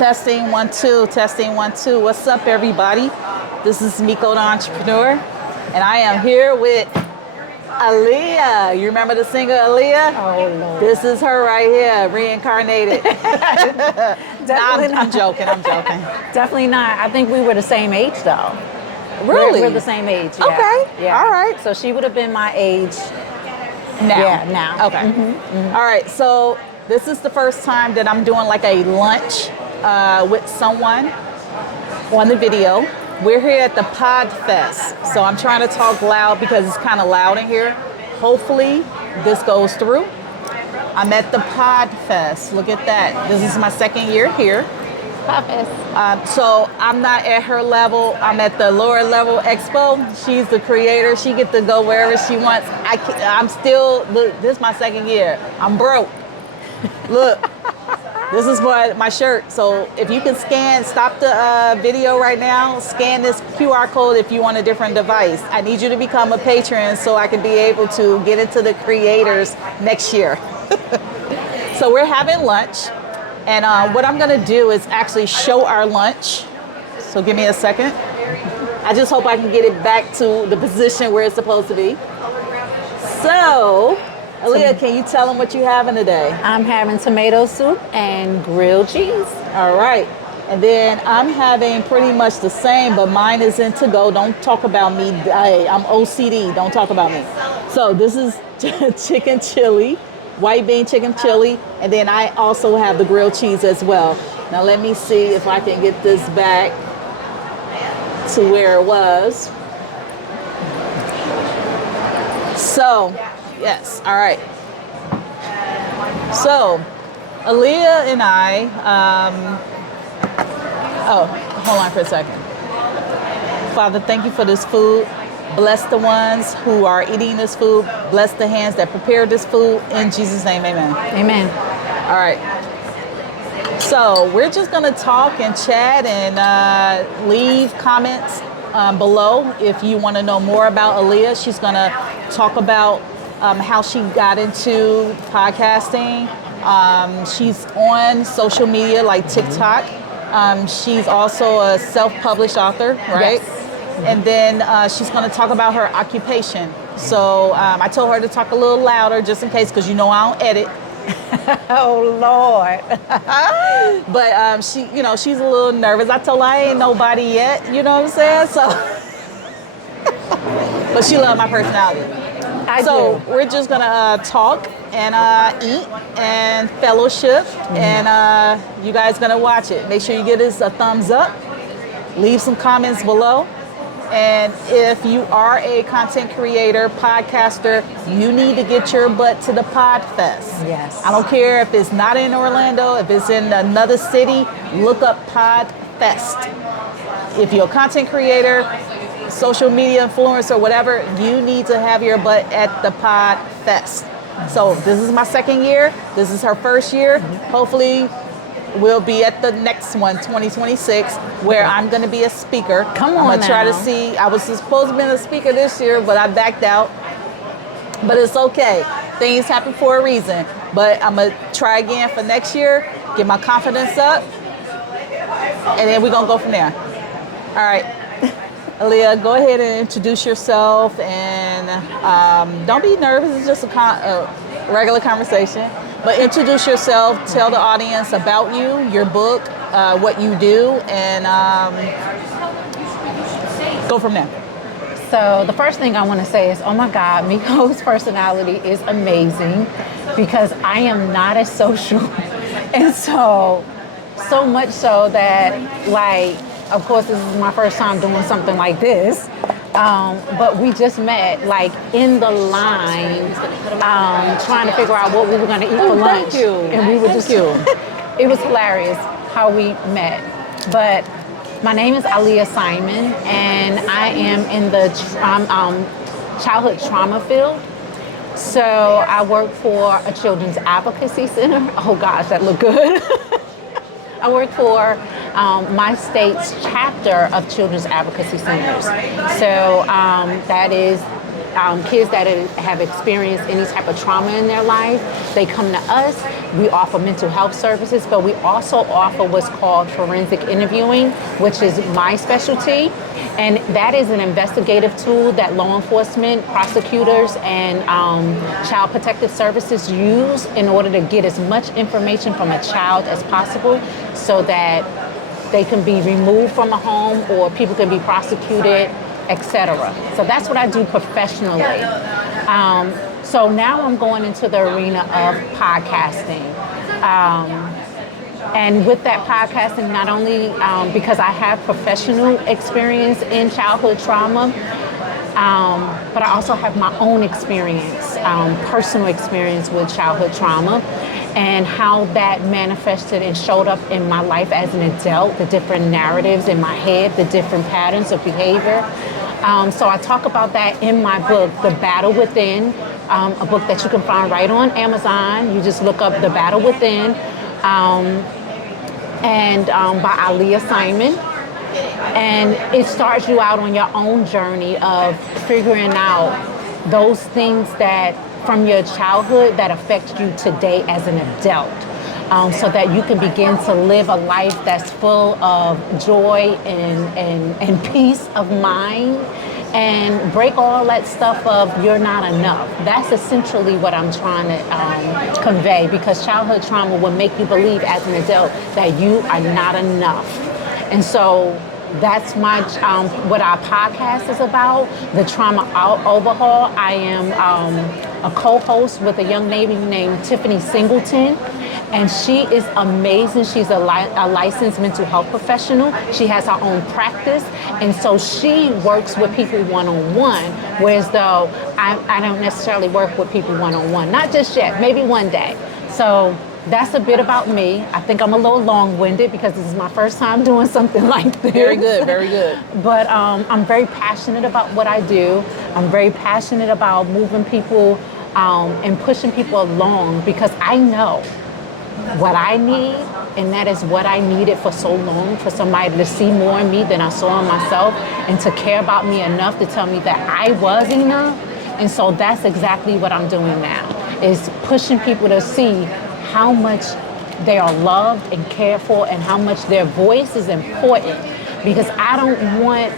Testing 1 2, testing 1 2. What's up, everybody? This is Mico the entrepreneur, and I am here with Aaliyah. You remember the singer Aaliyah? Oh, Lord. This is her right here, reincarnated. Definitely I'm joking. Definitely not. I think we were the same age, though. Really? We're the same age. Yeah. Okay. Yeah. All right. So she would have been my age Now. Yeah, now. Okay. All right. So this is the first time that I'm doing like a lunch with someone on the video. We're here at the Pod Fest. So I'm trying to talk loud because it's kind of loud in here. Hopefully this goes through. I'm at the Pod Fest. Look at that. This is my second year here. So I'm not at her level. I'm at the lower level expo. She's the creator. She get to go wherever she wants. I'm still, look, this is my second year. I'm broke. Look, this is my shirt. So if you can stop the video right now, scan this QR code if you want a different device. I need you to become a patron so I can be able to get into the creators next year. So we're having lunch. And what I'm gonna do is actually show our lunch. So give me a second. I just hope I can get it back to the position where it's supposed to be. So, Aaliyah, can you tell them what you're having today? I'm having tomato soup and grilled cheese. All right. And then I'm having pretty much the same, but mine is in to go. Don't talk about me. I'm OCD. Don't talk about me. So this is chicken chili. White bean chicken chili, and then I also have the grilled cheese as well. Now let me see if I can get this back to where it was. So, yes, all right. So, Aaliyah and I, hold on for a second. Father, thank you for this food. Bless the ones who are eating this food. Bless the hands that prepared this food. In Jesus' name, amen. Amen. All right. So we're just going to talk and chat and leave comments below if you want to know more about Aaliyah. She's going to talk about how she got into podcasting. She's on social media like TikTok. She's also a self-published author, right? Yes. And then she's going to talk about her occupation. So I told her to talk a little louder just in case, because you know I don't edit. Oh, Lord. But she's a little nervous. I told her I ain't nobody yet. You know what I'm saying? So, but she loved my personality. So we're just going to talk and eat and fellowship. And you guys going to watch it. Make sure you give us a thumbs up. Leave some comments below. And if you are a content creator, podcaster, you need to get your butt to the Pod Fest. Yes. I don't care if it's not in Orlando, if it's in another city, look up Pod Fest. If you're a content creator, social media influencer, whatever, you need to have your butt at the Pod Fest. So this is my second year. This is her first year. Hopefully, we'll be at the next one, 2026, where I'm going to be a speaker. Come on, I'm going to try to see. I was supposed to be a speaker this year, but I backed out. But it's okay. Things happen for a reason. But I'm going to try again for next year, get my confidence up, and then we're going to go from there. All right. Aaliyah, go ahead and introduce yourself. And don't be nervous. It's just a regular conversation. But introduce yourself, tell the audience about you, your book, what you do, and go from there. So the first thing I want to say is, oh my God, Mico's personality is amazing because I am not as social. And so much so that, like, of course, this is my first time doing something like this. But we just met like in the line, trying to figure out what we were going to eat for lunch. Thank you. And we were it was hilarious how we met. But my name is Aaliyah Simon, and I am in the childhood trauma field. So I work for a children's advocacy center. Oh gosh, that looked good. I work for my state's chapter of children's advocacy centers. So that is kids that have experienced any type of trauma in their life, they come to us. We offer mental health services, but we also offer what's called forensic interviewing, which is my specialty. And that is an investigative tool that law enforcement, prosecutors, and child protective services use in order to get as much information from a child as possible so that they can be removed from a home or people can be prosecuted, etc. So that's what I do professionally. So now I'm going into the arena of podcasting. And with that podcasting, not only because I have professional experience in childhood trauma, but I also have my own experience, personal experience with childhood trauma and how that manifested and showed up in my life as an adult, the different narratives in my head, the different patterns of behavior. So I talk about that in my book, The Battle Within, a book that you can find right on Amazon. You just look up The Battle Within, and by Aaliyah Simon. And it starts you out on your own journey of figuring out those things that from your childhood that affect you today as an adult. So that you can begin to live a life that's full of joy and peace of mind and break all that stuff of you're not enough. That's essentially what I'm trying to convey, because childhood trauma will make you believe as an adult that you are not enough. And so that's my what our podcast is about, the Trauma Overhaul. I am a co-host with a young lady named Tiffany Singleton, and she is amazing. She's a licensed mental health professional. She has her own practice, and so she works with people one-on-one, whereas though I don't necessarily work with people one-on-one, not just yet, maybe one day. So that's a bit about me. I think I'm a little long-winded because this is my first time doing something like this. Very good, very good. But I'm very passionate about what I do. I'm very passionate about moving people and pushing people along, because I know what I need, and that is what I needed for so long, for somebody to see more in me than I saw in myself and to care about me enough to tell me that I was enough. And so that's exactly what I'm doing now, is pushing people to see how much they are loved and cared for and how much their voice is important, because I don't want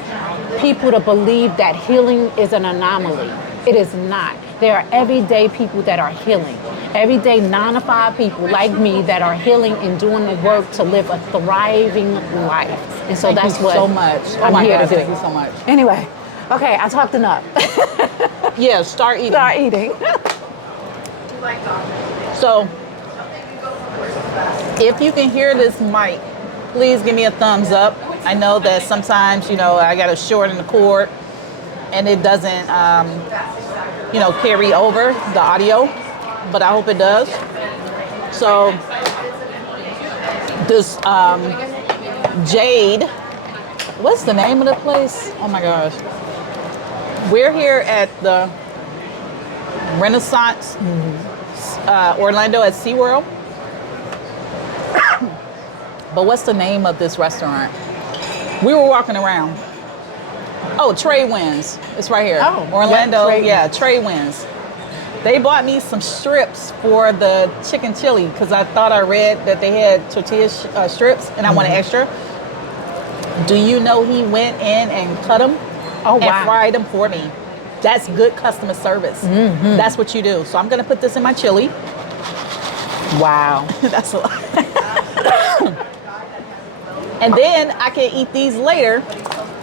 people to believe that healing is an anomaly. It is not. There are everyday people that are healing. Everyday 9 to 5 people like me that are healing and doing the work to live a thriving life. And so that's what so much. I'm here to do. Thank you so much. Anyway, okay, I talked enough. Yeah, start eating. Start eating. So, if you can hear this mic, please give me a thumbs up. I know that sometimes, I got to shorten the cord and it doesn't, carry over the audio, but I hope it does. So, this Jade, what's the name of the place? Oh my gosh. We're here at the Renaissance Orlando at SeaWorld. But what's the name of this restaurant? We were walking around. Oh, Trade Winds. It's right here. Oh, Orlando. yeah, Trade Winds. They bought me some strips for the chicken chili because I thought I read that they had tortilla strips and I wanted extra. Do you know he went in and cut them and fried them for me? That's good customer service. Mm-hmm. That's what you do. So I'm going to put this in my chili. Wow. That's a lot. And then I can eat these later.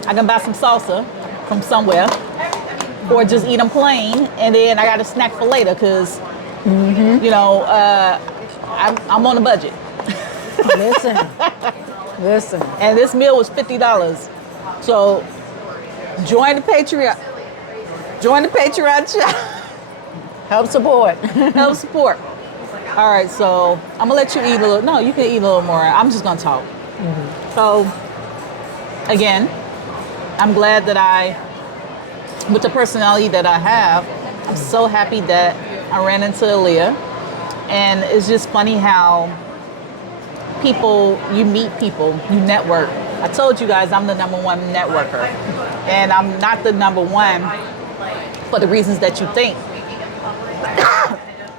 I can buy some salsa from somewhere or just eat them plain. And then I got a snack for later because, I'm on a budget. Listen. And this meal was $50. So join the Patreon. Join the Patreon chat. Help support. Help support. All right, so I'm gonna let you eat a little. No, you can eat a little more. I'm just gonna talk. Mm-hmm. So, again, I'm glad that with the personality that I have, I'm so happy that I ran into Aaliyah. And it's just funny how you meet people, you network. I told you guys I'm the #1 networker. And I'm not the #1 for the reasons that you think.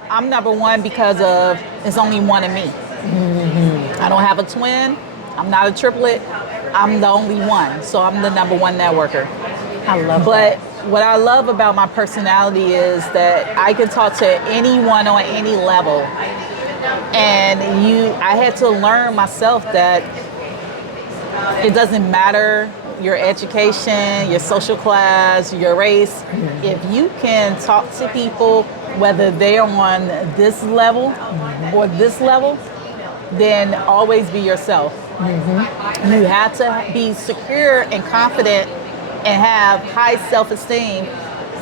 I'm number one because of it's only one of me. I don't have a twin. I'm not a triplet. I'm the only one. So I'm the number one networker. I love But what I love about my personality is that I can talk to anyone on any level. And I had to learn myself that it doesn't matter your education, your social class, your race. If you can talk to people, whether they're on this level or this level, then always be yourself. You have to be secure and confident and have high self-esteem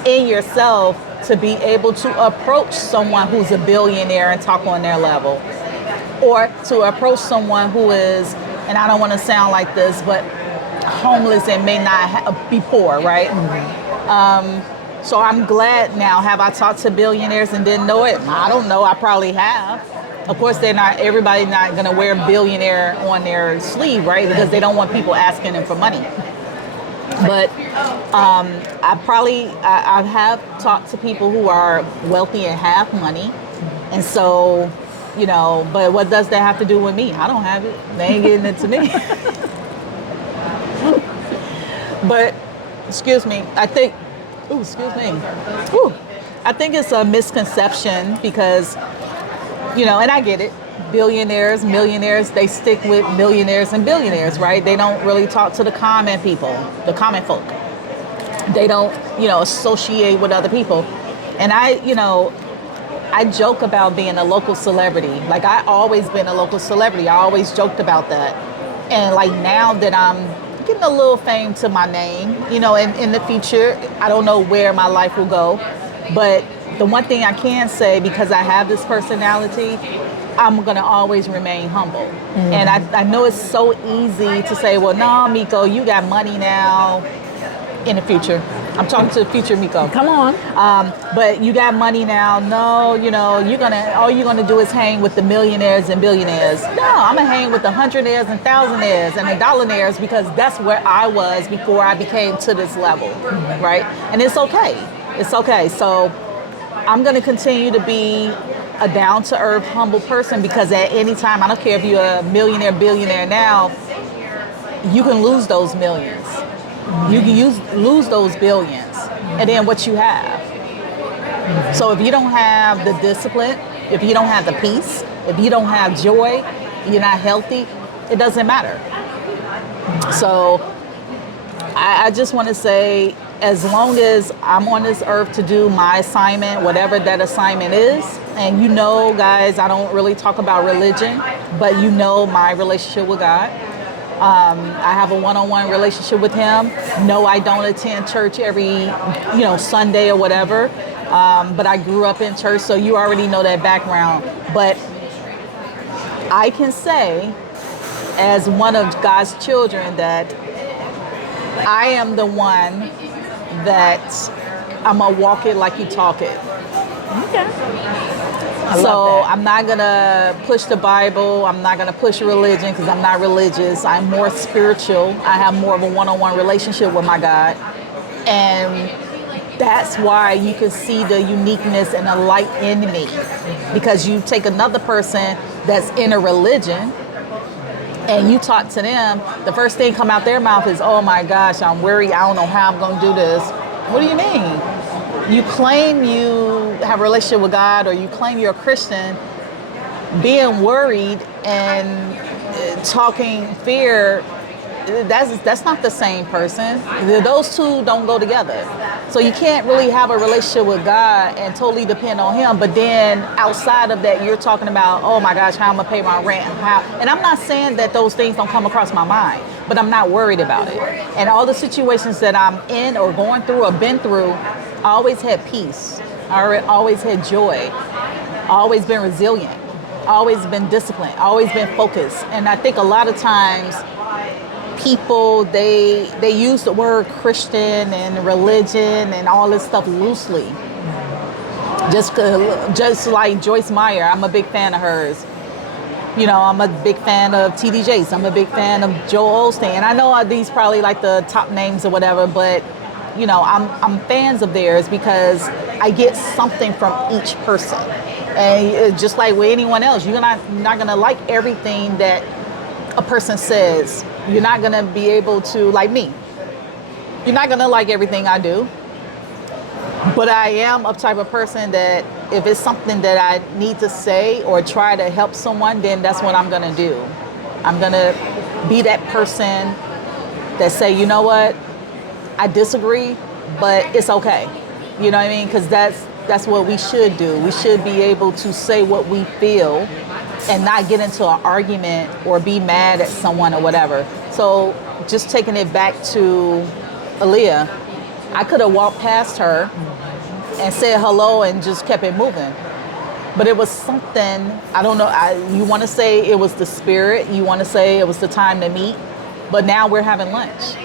in yourself to be able to approach someone who's a billionaire and talk on their level, or to approach someone who is, and I don't want to sound like this, but homeless and may not be poor, right? So I'm glad now. Have I talked to billionaires and didn't know it? I don't know. I probably have. Of course, everybody's not going to wear billionaire on their sleeve, right? Because they don't want people asking them for money. But I have talked to people who are wealthy and have money. And so, but what does that have to do with me? I don't have it. They ain't getting it to me. But, excuse me, I think it's a misconception because, and I get it. Billionaires, millionaires, they stick with millionaires and billionaires, right? They don't really talk to the common people, the common folk. They don't, associate with other people. And I joke about being a local celebrity. Like, I always been a local celebrity. I always joked about that. And like now that I'm getting a little fame to my name, in the future, I don't know where my life will go. But the one thing I can say, because I have this personality, I'm going to always remain humble. And I know it's so easy to say, well, no, Mico, you got money now. In the future. I'm talking to the future Mico. Come on. But you got money now. No, all you're gonna do is hang with the millionaires and billionaires. No, I'm gonna hang with the hundredaires and thousandaires and the dollaires because that's where I was before I became to this level, right? And it's okay. It's okay. So I'm gonna continue to be a down-to-earth, humble person because at any time, I don't care if you're a millionaire, billionaire now, you can lose those millions. You can lose those billions, and then what you have. So if you don't have the discipline, if you don't have the peace, if you don't have joy, you're not healthy, it doesn't matter. So I just want to say, as long as I'm on this earth to do my assignment, whatever that assignment is, and guys, I don't really talk about religion, but my relationship with God. I have a one-on-one relationship with him. No, I don't attend church every, Sunday or whatever. But I grew up in church, so you already know that background. But I can say, as one of God's children, that I am the one that I'm going to walk it like you talk it. Okay. So I'm not going to push the Bible. I'm not going to push religion because I'm not religious. I'm more spiritual. I have more of a one-on-one relationship with my God. And that's why you can see the uniqueness and the light in me. Because you take another person that's in a religion and you talk to them, the first thing come out their mouth is, oh my gosh, I'm worried. I don't know how I'm going to do this. What do you mean? You claim you have a relationship with God, or you claim you're a Christian, being worried and talking fear, that's not the same person. Those two don't go together. So you can't really have a relationship with God and totally depend on him, but then outside of that, you're talking about, oh my gosh, how I'm gonna pay my rent, and I'm not saying that those things don't come across my mind, but I'm not worried about it. And all the situations that I'm in or going through or been through, I always had peace. I always had joy. I always been resilient. I always been disciplined. I always been focused. And I think a lot of times people, they use the word Christian and religion and all this stuff loosely. Just like Joyce Meyer, I'm a big fan of hers. I'm a big fan of T.D. Jakes. I'm a big fan of Joel Osteen. And I know these probably like the top names or whatever, but I'm fans of theirs because I get something from each person. And just like with anyone else, you're not gonna like everything that a person says. You're not gonna be able to, like me. You're not gonna like everything I do. But I am a type of person that if it's something that I need to say or try to help someone, then that's what I'm gonna do. I'm gonna be that person that say, you know what, I disagree, but it's okay. You know what I mean? Because that's what we should do. We should be able to say what we feel and not get into an argument or be mad at someone or whatever. So just taking it back to Aaliyah, I could have walked past her and said hello and just kept it moving. But it was something, I don't know, you want to say it was the spirit, you want to say it was the time to meet, but now we're having lunch.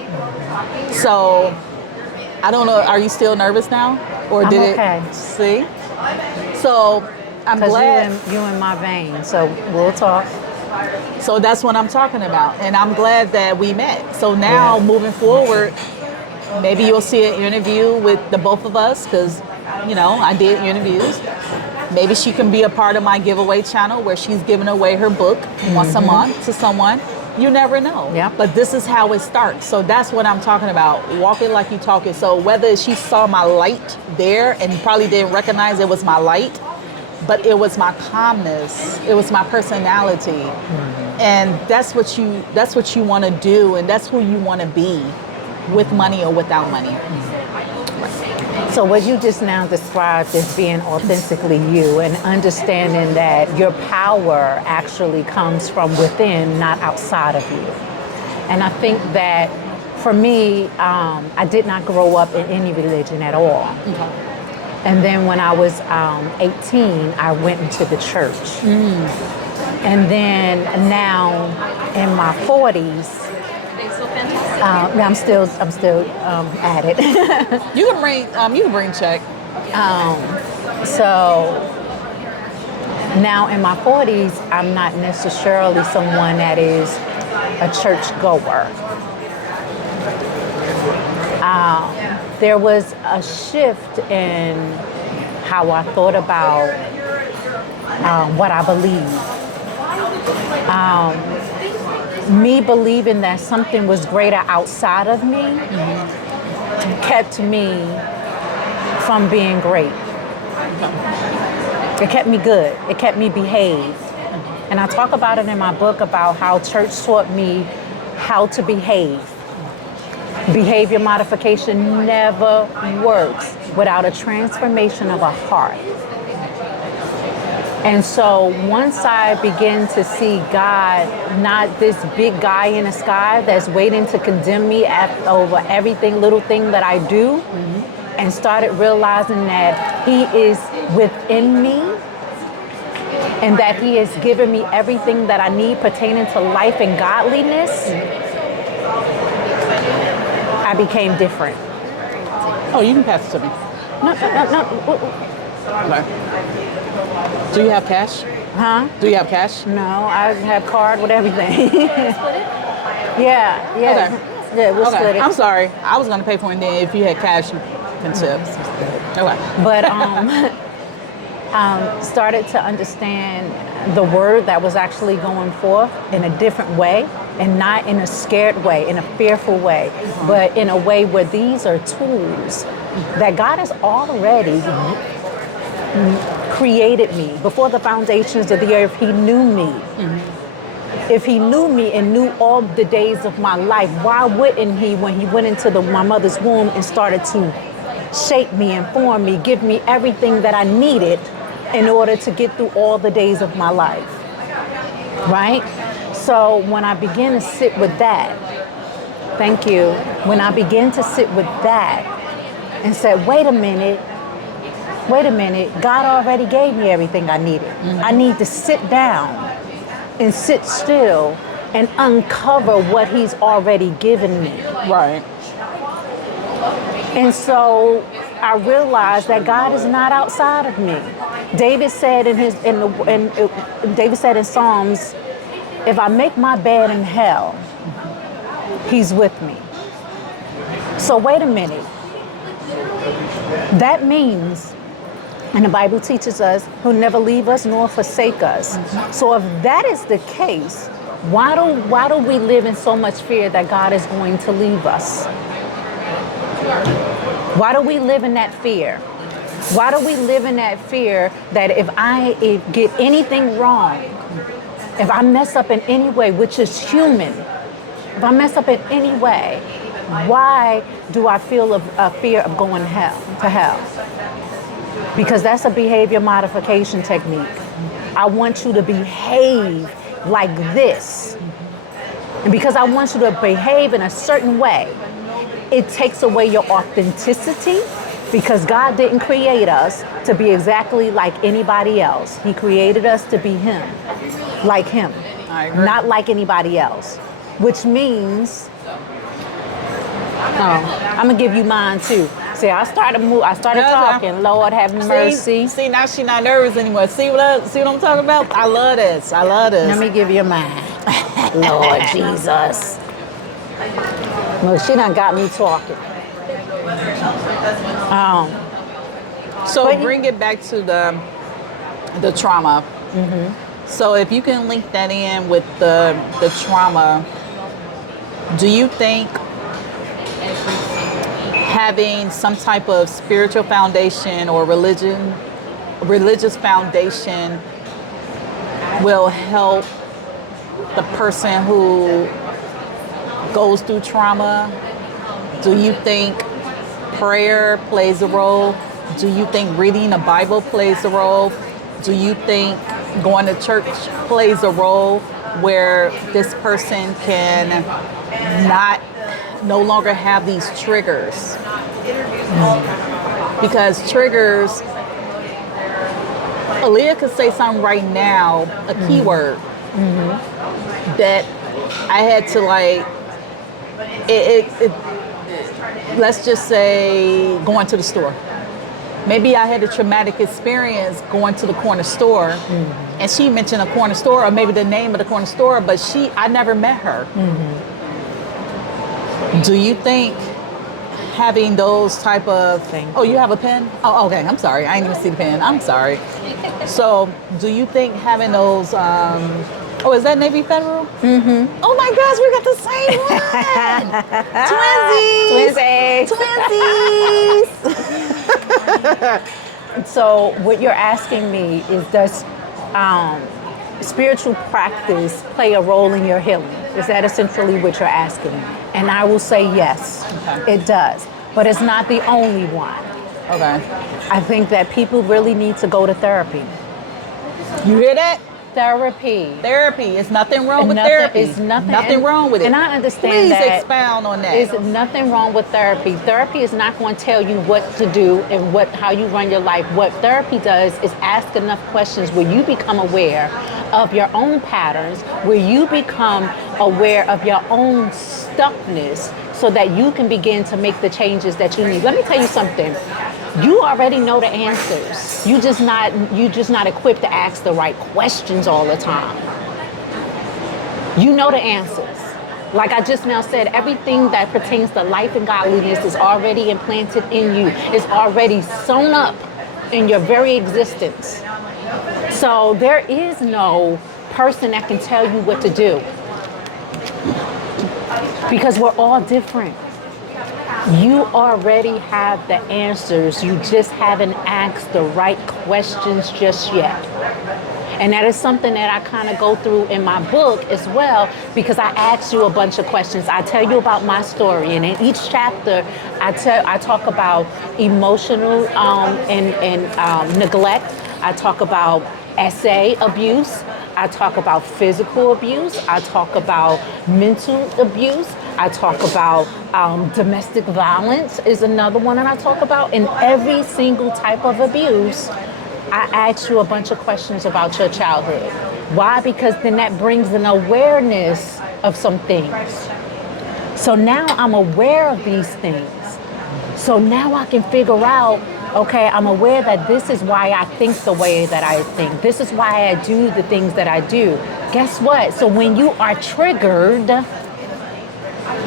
So, I don't know, are you still nervous now? Or did okay. it, see? So, I'm glad. You in my vein, so we'll talk. So that's what I'm talking about. And I'm glad that we met. So now moving forward, maybe you'll see an interview with the both of us because, I did interviews. Maybe she can be a part of my giveaway channel where she's giving away her book once a month to someone. You never know. Yeah. But this is how it starts. So that's what I'm talking about. Walking like you talking. So whether she saw my light there and probably didn't recognize it was my light, but it was my calmness. It was my personality. And that's what you want to do, and that's who you want to be, with money or without money. So what you just now described as being authentically you and understanding that your power actually comes from within, not outside of you. And I think that for me, I did not grow up in any religion at all. And then when I was 18, I went into the church. And then now in my 40s, I'm still at it. You can bring check. So now in my 40s, I'm not necessarily someone that is a church goer. There was a shift in how I thought about what I believe. Me believing that something was greater outside of me kept me from being great. It kept me good. It kept me behaved. And I talk about it in my book about how church taught me how to behave. Behavior modification never works without a transformation of a heart. And so once I begin to see God, not this big guy in the sky that's waiting to condemn me over everything, little thing that I do, and started realizing that He is within me and that He has given me everything that I need pertaining to life and godliness, I became different. Oh, you can pass it to me. No. Okay. Do you have cash? Huh? Do you have cash? No, I have card with everything. Yeah. Okay. Yeah, we'll split it. I'm sorry. I was going to pay for it then. If you had cash, you can tip. Okay. But started to understand the word that was actually going forth in a different way, and not in a scared way, in a fearful way, but in a way where these are tools that God has already created me. Before the foundations of the earth, He knew me. If He knew me and knew all the days of my life, why wouldn't He, when He went into my mother's womb and started to shape me and form me, give me everything that I needed in order to get through all the days of my life, right? So when I began to sit with that, thank you, when I began to sit with that and said, wait a minute, God already gave me everything I needed. I need to sit down and sit still and uncover what He's already given me. Right. And so I realized that God is not outside of me. David said David said in Psalms, if I make my bed in hell, He's with me. So wait a minute. That means, and the Bible teaches us, he'll never leave us nor forsake us. So if that is the case, why do we live in so much fear that God is going to leave us? Why do we live in that fear? Why do we live in that fear that if I get anything wrong, if I mess up in any way, which is human, if I mess up in any way, why do I feel a fear of going to hell? Because that's a behavior modification technique. I want you to behave like this. And because I want you to behave in a certain way, it takes away your authenticity, because God didn't create us to be exactly like anybody else. He created us to be Him, like Him, not like anybody else. Which means, I'm gonna give you mine too. See, I started talking. Lord have mercy. See, now she's not nervous anymore. See what I'm talking about? I love this. Let me give you mine. Lord Jesus. Look, she done got me talking. So bring it back to the trauma. Mm-hmm. So if you can link that in with the trauma, do you think having some type of spiritual foundation or religious foundation will help the person who goes through trauma? Do you think prayer plays a role? Do you think reading the Bible plays a role? Do you think going to church plays a role where this person can no longer have these triggers? Because triggers, Aaliyah could say something right now, a keyword, that I had to let's just say going to the store. Maybe I had a traumatic experience going to the corner store, and she mentioned a corner store, or maybe the name of the corner store, but I never met her. Do you think having those type of things? Oh, you have a pen? Oh, okay. I'm sorry. I didn't even see the pen. I'm sorry. So, do you think having those? Oh, is that Navy Federal? Mm-hmm. Oh my gosh, we got the same one. Twinsies. So, what you're asking me is, does spiritual practice play a role in your healing? Is that essentially what you're asking? And I will say yes, it does. But it's not the only one. Okay. I think that people really need to go to therapy. You hear that? Therapy. It's nothing wrong with therapy. It's nothing wrong with it. And I understand that. Please expound on that. There's nothing wrong with therapy. Therapy is not going to tell you what to do and how you run your life. What therapy does is ask enough questions where you become aware of your own patterns, where you become aware of your own stuckness, so that you can begin to make the changes that you need. Let me tell you something. You already know the answers. You're just not equipped to ask the right questions all the time. You know the answers. Like I just now said, everything that pertains to life and godliness is already implanted in you. It's already sewn up in your very existence. So there is no person that can tell you what to do, because we're all different. You already have the answers. You just haven't asked the right questions just yet. And that is something that I kind of go through in my book as well, because I ask you a bunch of questions. I tell you about my story, and in each chapter, I talk about emotional and neglect. I talk about SA abuse. I talk about physical abuse. I talk about mental abuse. I talk about domestic violence is another one that I talk about. In every single type of abuse, I ask you a bunch of questions about your childhood. Why? Because then that brings an awareness of some things. So now I'm aware of these things. So now I can figure out, okay, I'm aware that this is why I think the way that I think. This is why I do the things that I do. Guess what? So when you are triggered,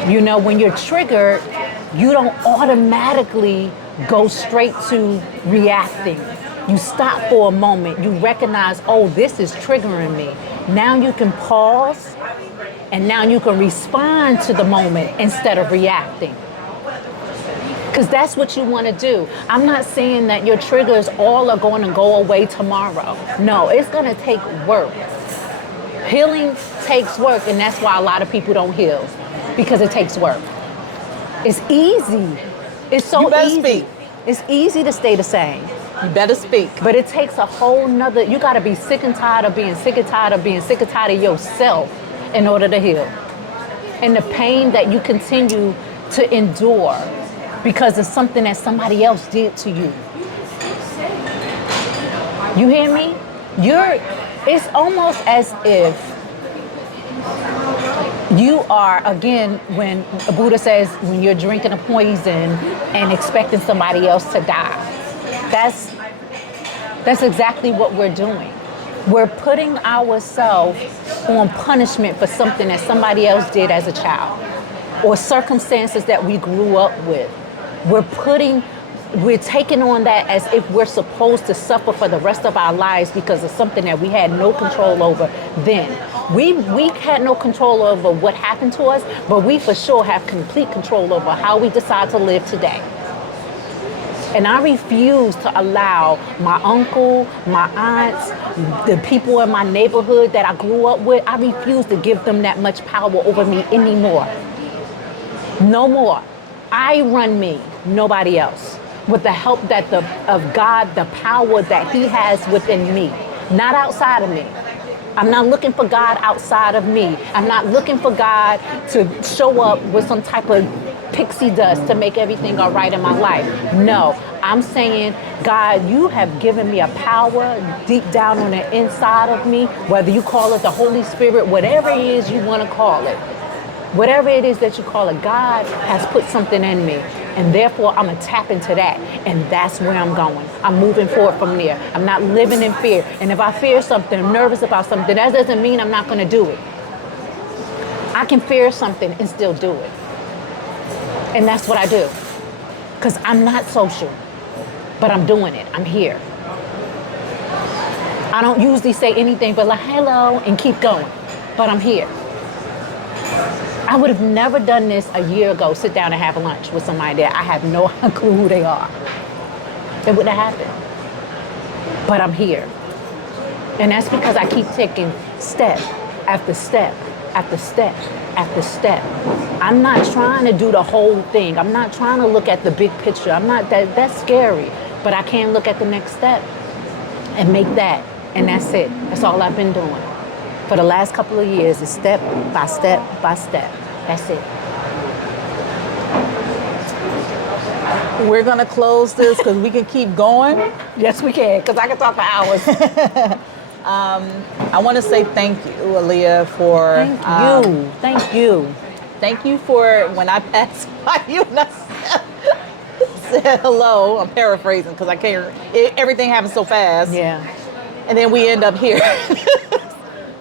when you're triggered, you don't automatically go straight to reacting. You stop for a moment. You recognize, oh, this is triggering me. Now you can pause, and now you can respond to the moment instead of reacting. Because that's what you want to do. I'm not saying that your triggers all are going to go away tomorrow. No, it's going to take work. Healing takes work, and that's why a lot of people don't heal, because it takes work. It's easy. It's so You better easy. speak. It's easy to stay the same. You better speak. But it takes a whole nother, you got to be sick and tired of being sick and tired of being sick and tired of yourself in order to heal. And the pain that you continue to endure because it's something that somebody else did to you. You hear me? It's almost as if you are, again, when Buddha says, when you're drinking a poison and expecting somebody else to die. That's exactly what we're doing. We're putting ourselves on punishment for something that somebody else did as a child, or circumstances that we grew up with. We're taking on that as if we're supposed to suffer for the rest of our lives because of something that we had no control over then. We had no control over what happened to us, but we for sure have complete control over how we decide to live today. And I refuse to allow my uncle, my aunts, the people in my neighborhood that I grew up with, I refuse to give them that much power over me anymore. No more. I run me, nobody else. With the help of God, the power that He has within me, not outside of me. I'm not looking for God outside of me. I'm not looking for God to show up with some type of pixie dust to make everything all right in my life. No, I'm saying, God, you have given me a power deep down on the inside of me, whether you call it the Holy Spirit, whatever it is you want to call it. Whatever it is that you call it, God has put something in me. And therefore, I'm going to tap into that. And that's where I'm going. I'm moving forward from there. I'm not living in fear. And if I fear something, I'm nervous about something, that doesn't mean I'm not going to do it. I can fear something and still do it. And that's what I do. Because I'm not social. But I'm doing it. I'm here. I don't usually say anything but like, hello, and keep going. But I'm here. I would have never done this a year ago, sit down and have lunch with somebody that I have no clue who they are. It wouldn't have happened. But I'm here. And that's because I keep taking step after step after step after step. I'm not trying to do the whole thing. I'm not trying to look at the big picture. That's scary. But I can look at the next step and make that. And that's it. That's all I've been doing. For the last couple of years, it's step by step by step. That's it. We're going to close this because we can keep going. Yes, we can, because I can talk for hours. I want to say thank you, Aaliyah, for... Thank you. Thank you for when I passed by you and I said hello. I'm paraphrasing because I can't... everything happens so fast. Yeah. And then we end up here.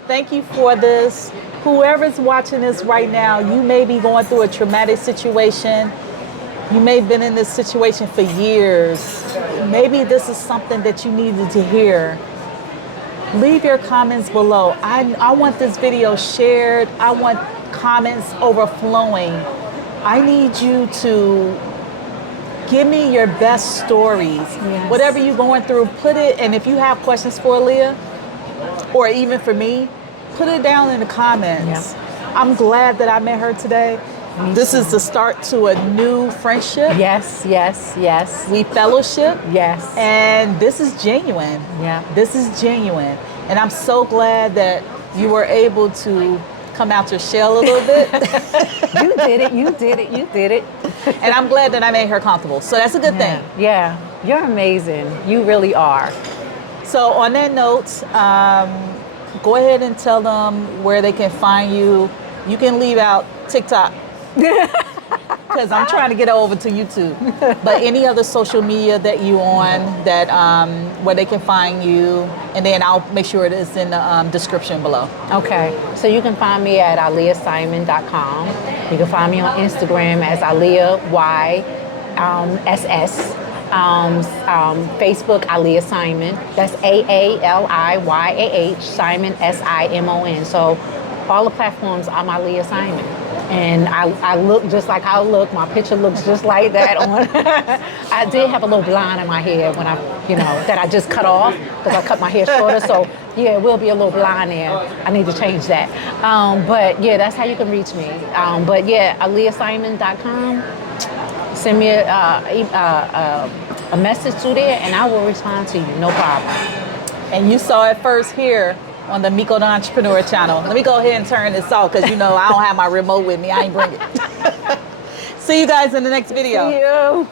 Thank you for this. Whoever's watching this right now, you may be going through a traumatic situation. You may have been in this situation for years. Maybe this is something that you needed to hear. Leave your comments below. I want this video shared. I want comments overflowing. I need you to give me your best stories. Yes. Whatever you're going through, put it. And if you have questions for Aaliyah, or even for me, put it down in the comments. Yeah. I'm glad that I met her today. This is the start to a new friendship. Yes, yes, yes. We fellowship. Yes. And this is genuine. Yeah. This is genuine. And I'm so glad that you were able to come out your shell a little bit. You did it. And I'm glad that I made her comfortable. So that's a good thing. Yeah, you're amazing. You really are. So on that note, go ahead and tell them where they can find you. You can leave out TikTok because I'm trying to get over to YouTube. But any other social media that you on that where they can find you, and then I'll make sure it is in the description below. Okay, so you can find me at AaliyahSimon.com. You can find me on Instagram as Aaliyah YSS. Facebook, Aaliyah Simon. That's Aaliyah Simon Simon. So all the platforms, I'm Aaliyah Simon. And I look just like I look. My picture looks just like that on. I did have a little blonde in my hair when that I just cut off because I cut my hair shorter. So yeah, it will be a little blonde there. I need to change that. But yeah, that's how you can reach me. But yeah, AaliyahSimon.com. Send me a message through there, and I will respond to you. No problem. And you saw it first here on the Mico the Entrepreneur channel. Let me go ahead and turn this off because I don't have my remote with me. I ain't bring it. See you guys in the next video. See you.